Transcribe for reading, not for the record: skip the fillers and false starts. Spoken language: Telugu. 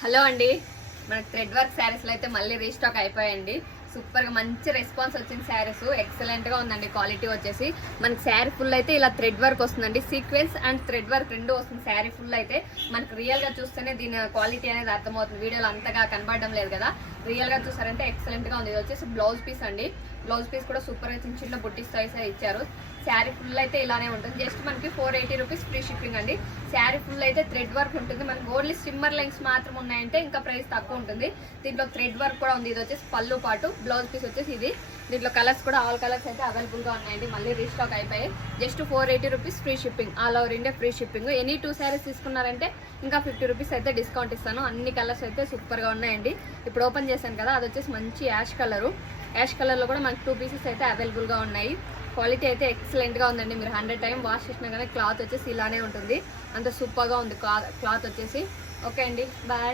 హలో అండి, మనకి థ్రెడ్ వర్క్ శారీస్లో అయితే మళ్ళీ రీస్టాక్ అయిపోయాయండి. సూపర్గా మంచి రెస్పాన్స్ వచ్చిన శారీస్, ఎక్సలెంట్గా ఉందండి. క్వాలిటీ వచ్చేసి మనకి శారీ ఫుల్ అయితే ఇలా థ్రెడ్ వర్క్ వస్తుందండి. సీక్వెన్స్ అండ్ థ్రెడ్ వర్క్ రెండు వస్తుంది. శారీ ఫుల్ అయితే మనకు రియల్గా చూస్తేనే దీని క్వాలిటీ అనేది అర్థమవుతుంది. వీడియోలో అంతగా కనబడడం లేదు కదా, రియల్గా చూసారంటే ఎక్సలెంట్గా ఉంది. ఇది వచ్చేసి బ్లౌజ్ పీస్ అండి. బ్లౌజ్ పీస్ కూడా సూపర్గా చిన్న చిన్న బుట్టీస్ సైజ్ ఇచ్చారు. శారీ ఫుల్ అయితే ఇలానే ఉంటుంది. జస్ట్ మనకి 480 రూపీస్ ఫ్రీ షిప్పింగ్ అండి. శారీ ఫుల్ అయితే థ్రెడ్ వర్క్ ఉంటుంది. మనకి ఓన్లీ స్టిమ్మర్ లైన్స్ మాత్రం ఉన్నాయంటే ఇంకా ప్రైస్ తక్కువ ఉంటుంది. దీంట్లో థ్రెడ్ వర్క్ కూడా ఉంది. ఇది వచ్చేసి పళ్ళు పాటు, బ్లౌజ్ పీస్ వచ్చేసి ఇది. దీంట్లో కలర్స్ కూడా ఆల్ కలర్స్ అయితే అవైలబుల్గా ఉన్నాయండి. మళ్ళీ రీస్టాక్ అయిపోయాయి. Just 480 rupees free shipping, all over India free shipping. Any 2 saris తీసుకున్నారంటే ఇంకా 50 రూపీస్ అయితే డిస్కౌంట్ ఇస్తాను. అన్ని కలర్స్ అయితే సూపర్గా ఉన్నాయండి. ఇప్పుడు ఓపెన్ చేశాను కదా, అది వచ్చేసి మంచి యాష్ కలరు. యాష్ కలర్లో కూడా మనకి 2 పీసెస్ అయితే అవైలబుల్గా ఉన్నాయి. క్వాలిటీ అయితే ఎక్సలెంట్గా ఉందండి. మీరు 100 టైం వాష్ చేసినా కానీ క్లాత్ వచ్చేసి ఇలానే ఉంటుంది. అంత సూపర్గా ఉంది క్లాత్ వచ్చేసి. ఓకే అండి, బాయ్.